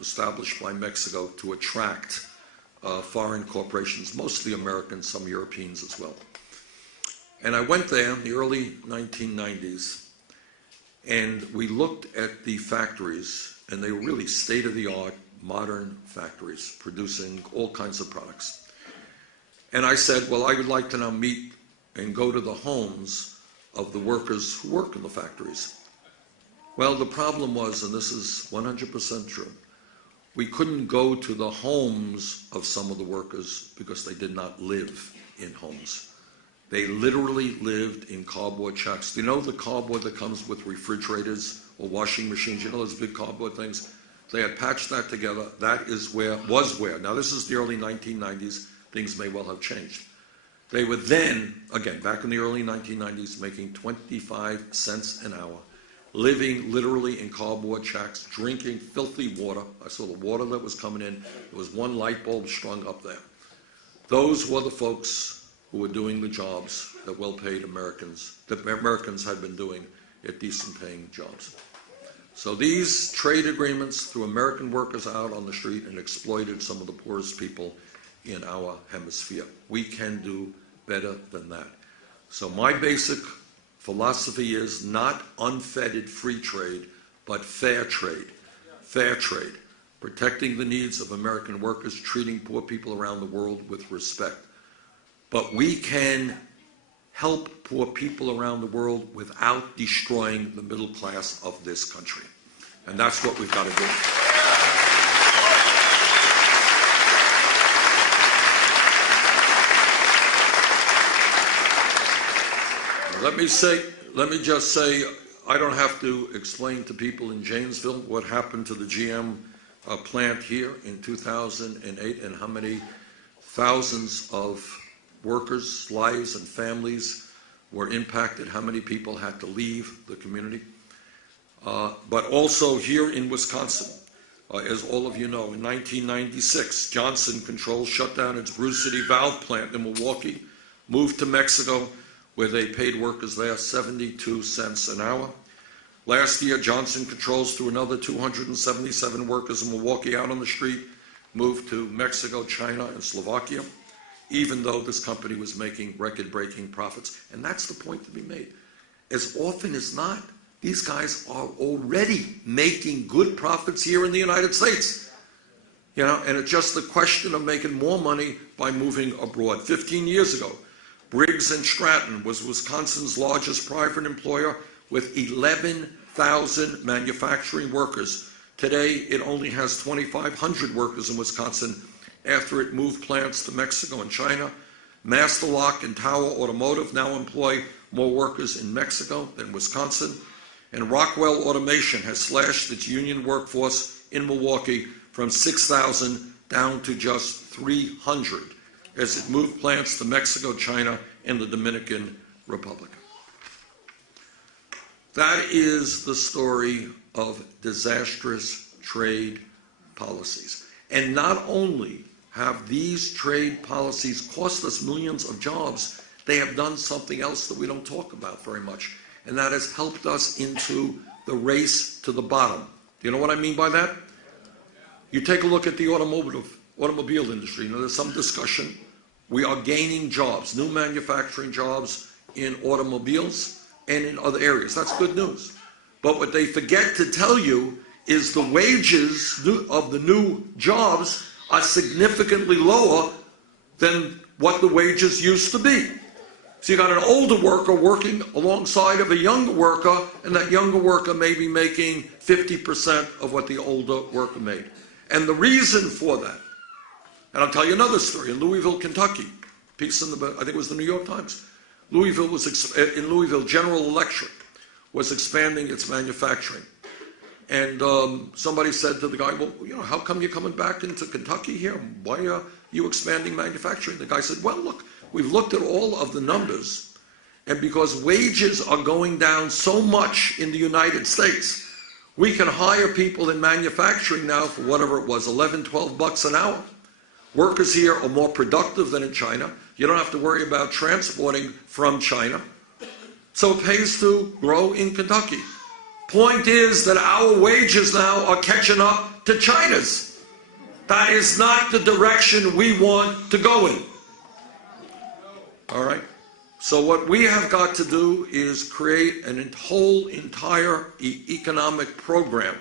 established by Mexico to attract foreign corporations, mostly Americans, some Europeans as well. And I went there in the early 1990s, and we looked at the factories, and they were really state-of-the-art, modern factories producing all kinds of products. And I said, well, I would like to now meet and go to the homes of the workers who work in the factories. Well, the problem was, and this is 100% true, we couldn't go to the homes of some of the workers because they did not live in homes. They literally lived in cardboard shacks. Do you know the cardboard that comes with refrigerators or washing machines? You know those big cardboard things? They had patched that together. That is was where. Now this is the early 1990s. Things may well have changed. They were then, again, back in the early 1990s, making 25 cents an hour, living literally in cardboard shacks, drinking filthy water. I saw the water that was coming in. There was one light bulb strung up there. Those were the folks who were doing the jobs that well-paid Americans, that Americans had been doing at decent-paying jobs. So these trade agreements threw American workers out on the street and exploited some of the poorest people in our hemisphere. We can do better than that. So my basic philosophy is not unfettered free trade, but fair trade. Fair trade. Protecting the needs of American workers, treating poor people around the world with respect. But we can help poor people around the world without destroying the middle class of this country. And that's what we've got to do. Let me just say, I don't have to explain to people in Jamesville what happened to the GM plant here in 2008 and how many thousands of workers' lives and families were impacted, how many people had to leave the community. But also here in Wisconsin, as all of you know, in 1996, Johnson Controls shut down its Brew City valve plant in Milwaukee, moved to Mexico, where they paid workers there 72 cents an hour. Last year, Johnson Controls threw another 277 workers in Milwaukee out on the street, moved to Mexico, China, and Slovakia, even though this company was making record-breaking profits. And that's the point to be made. As often as not, these guys are already making good profits here in the United States. You know, and it's just the question of making more money by moving abroad. 15 years ago, Briggs & Stratton was Wisconsin's largest private employer with 11,000 manufacturing workers. Today, it only has 2,500 workers in Wisconsin after it moved plants to Mexico and China. Master Lock and Tower Automotive now employ more workers in Mexico than Wisconsin. And Rockwell Automation has slashed its union workforce in Milwaukee from 6,000 down to just 300. As it moved plants to Mexico, China, and the Dominican Republic. That is the story of disastrous trade policies. And not only have these trade policies cost us millions of jobs, they have done something else that we don't talk about very much, and that has helped us into the race to the bottom. Do you know what I mean by that? You take a look at the automobile industry. You know, there's some discussion. We are gaining jobs, new manufacturing jobs in automobiles and in other areas. That's good news. But what they forget to tell you is the wages of the new jobs are significantly lower than what the wages used to be. So you got an older worker working alongside of a younger worker, and that younger worker may be making 50% of what the older worker made. And the reason for that, and I'll tell you another story. In Louisville, Kentucky, piece in I think it was the New York Times. In Louisville, General Electric was expanding its manufacturing. And somebody said to the guy, well, you know, how come you're coming back into Kentucky here? Why are you expanding manufacturing? The guy said, well, look, we've looked at all of the numbers, and because wages are going down so much in the United States, we can hire people in manufacturing now for whatever it was, 11, 12 bucks an hour. Workers here are more productive than in China. You don't have to worry about transporting from China. So it pays to grow in Kentucky. Point is that our wages now are catching up to China's. That is not the direction we want to go in. All right? So what we have got to do is create an entire economic program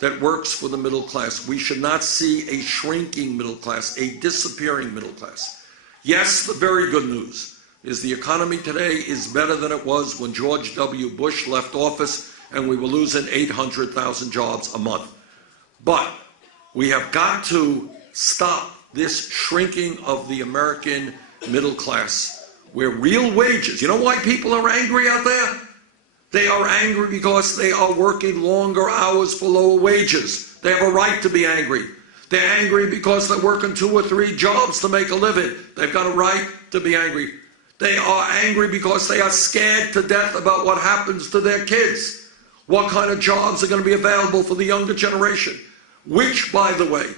that works for the middle class. We should not see a shrinking middle class, a disappearing middle class. Yes, the very good news is the economy today is better than it was when George W. Bush left office and we were losing 800,000 jobs a month. But we have got to stop this shrinking of the American middle class, where real wages, you know why people are angry out there? They are angry because they are working longer hours for lower wages. They have a right to be angry. They're angry because they're working 2 or 3 jobs to make a living. They've got a right to be angry. They are angry because they are scared to death about what happens to their kids. What kind of jobs are going to be available for the younger generation? Which, by the way,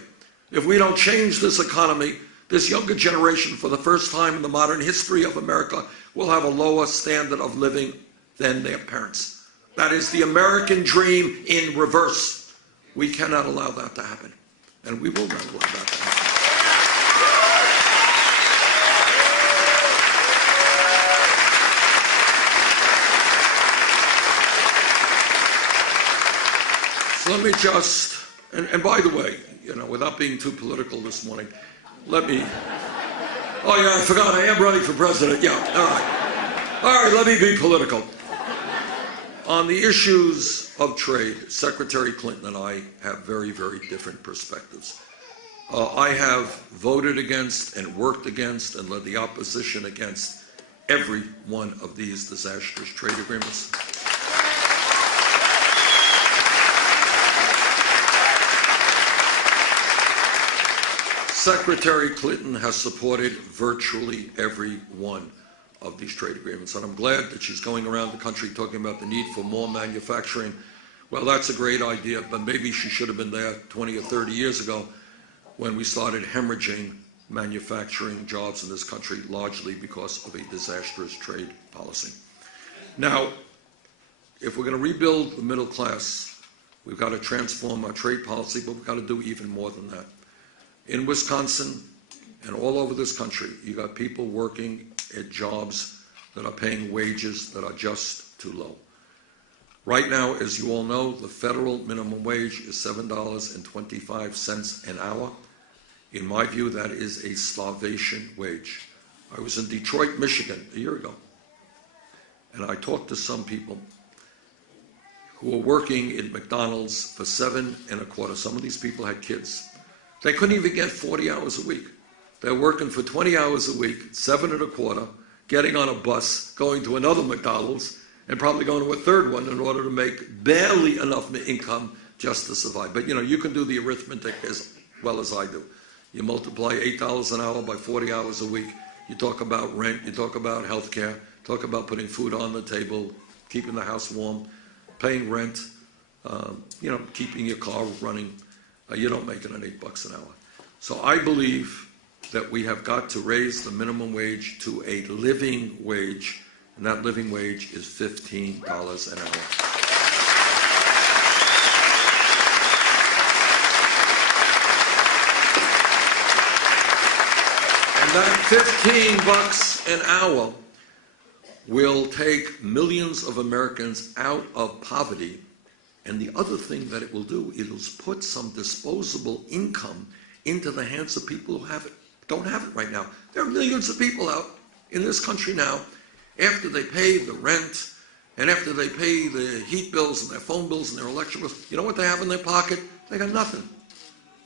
if we don't change this economy, this younger generation, for the first time in the modern history of America, will have a lower standard of living than their parents. That is the American dream in reverse. We cannot allow that to happen. And we will not allow that to happen. So let me just, and by the way, you know, without being too political this morning, let me, oh yeah, I forgot, I am running for president, yeah, all right. All right, let me be political. On the issues of trade, Secretary Clinton and I have very, very different perspectives. I have voted against and worked against and led the opposition against every one of these disastrous trade agreements. Secretary Clinton has supported virtually every one of these trade agreements, and I'm glad that she's going around the country talking about the need for more manufacturing. Well, that's a great idea, but maybe she should have been there 20 or 30 years ago when we started hemorrhaging manufacturing jobs in this country, largely because of a disastrous trade policy. Now, if we're going to rebuild the middle class, we've got to transform our trade policy, but we've got to do even more than that. In Wisconsin and all over this country, you got people working at jobs that are paying wages that are just too low. Right now, as you all know, the federal minimum wage is $7.25 an hour. In my view, that is a starvation wage. I was in Detroit, Michigan a year ago, and I talked to some people who were working at McDonald's for $7.25. Some of these people had kids. They couldn't even get 40 hours a week. They're working for 20 hours a week, $7.25, getting on a bus, going to another McDonald's, and probably going to a third one in order to make barely enough income just to survive. But you know, you can do the arithmetic as well as I do. You multiply $8 an hour by 40 hours a week. You talk about rent, you talk about health care, talk about putting food on the table, keeping the house warm, paying rent, you know, keeping your car running. You don't make it on $8 an hour. So I believe that we have got to raise the minimum wage to a living wage, and that living wage is $15 an hour. And that $15 an hour will take millions of Americans out of poverty. And the other thing that it will do, it'll put some disposable income into the hands of people who don't have it right now. There are millions of people out in this country now, after they pay the rent and after they pay the heat bills and their phone bills and their electric bills, you know what they have in their pocket? They got nothing.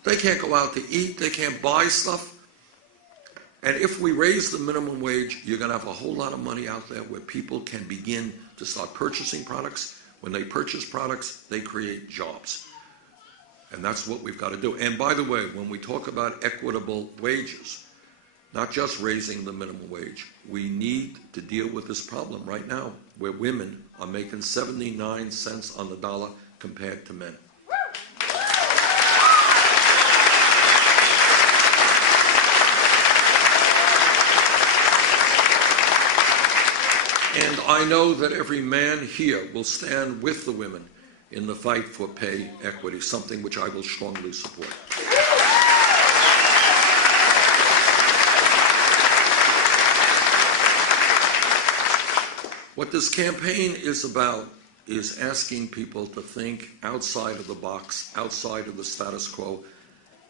They can't go out to eat, they can't buy stuff. And if we raise the minimum wage, you're going to have a whole lot of money out there where people can begin to start purchasing products. When they purchase products, they create jobs. And that's what we've got to do. And by the way, when we talk about equitable wages, not just raising the minimum wage, we need to deal with this problem right now where women are making 79 cents on the dollar compared to men. And I know that every man here will stand with the women in the fight for pay equity, something which I will strongly support. What this campaign is about is asking people to think outside of the box, outside of the status quo,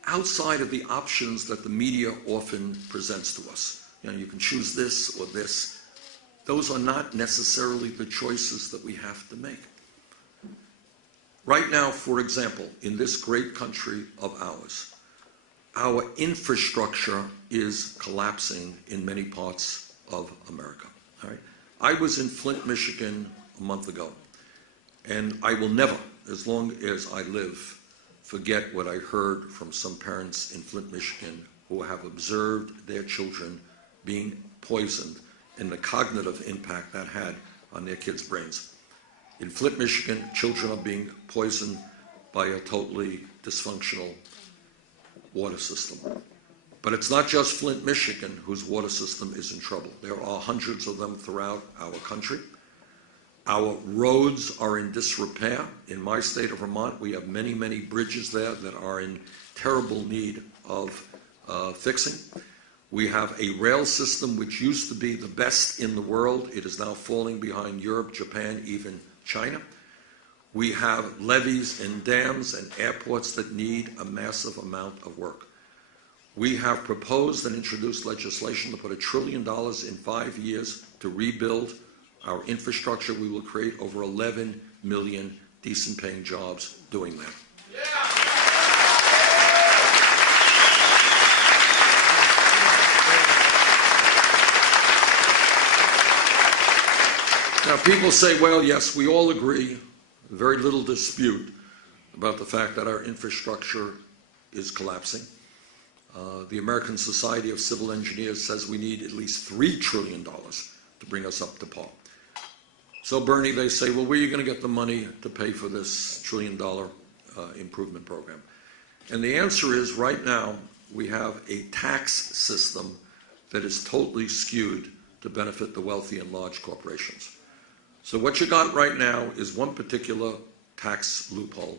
outside of the options that the media often presents to us. You know, you can choose this or this. Those are not necessarily the choices that we have to make. Right now, for example, in this great country of ours, our infrastructure is collapsing in many parts of America. All right? I was in Flint, Michigan a month ago, and I will never, as long as I live, forget what I heard from some parents in Flint, Michigan, who have observed their children being poisoned and the cognitive impact that had on their kids' brains. In Flint, Michigan, children are being poisoned by a totally dysfunctional water system. But it's not just Flint, Michigan, whose water system is in trouble. There are hundreds of them throughout our country. Our roads are in disrepair. In my state of Vermont, we have many, many bridges there that are in terrible need of fixing. We have a rail system which used to be the best in the world. It is now falling behind Europe, Japan, even China. We have levees and dams and airports that need a massive amount of work. We have proposed and introduced legislation to put $1 trillion in 5 years to rebuild our infrastructure. We will create over 11 million decent-paying jobs doing that. Now, people say, well, yes, we all agree, very little dispute about the fact that our infrastructure is collapsing. The American Society of Civil Engineers says we need at least $3 trillion to bring us up to par. So, Bernie, they say, well, where are you going to get the money to pay for this $1 trillion improvement program? And the answer is, right now, we have a tax system that is totally skewed to benefit the wealthy and large corporations. So what you got right now is one particular tax loophole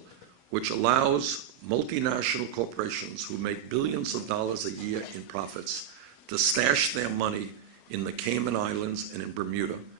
which allows multinational corporations who make billions of dollars a year in profits to stash their money in the Cayman Islands and in Bermuda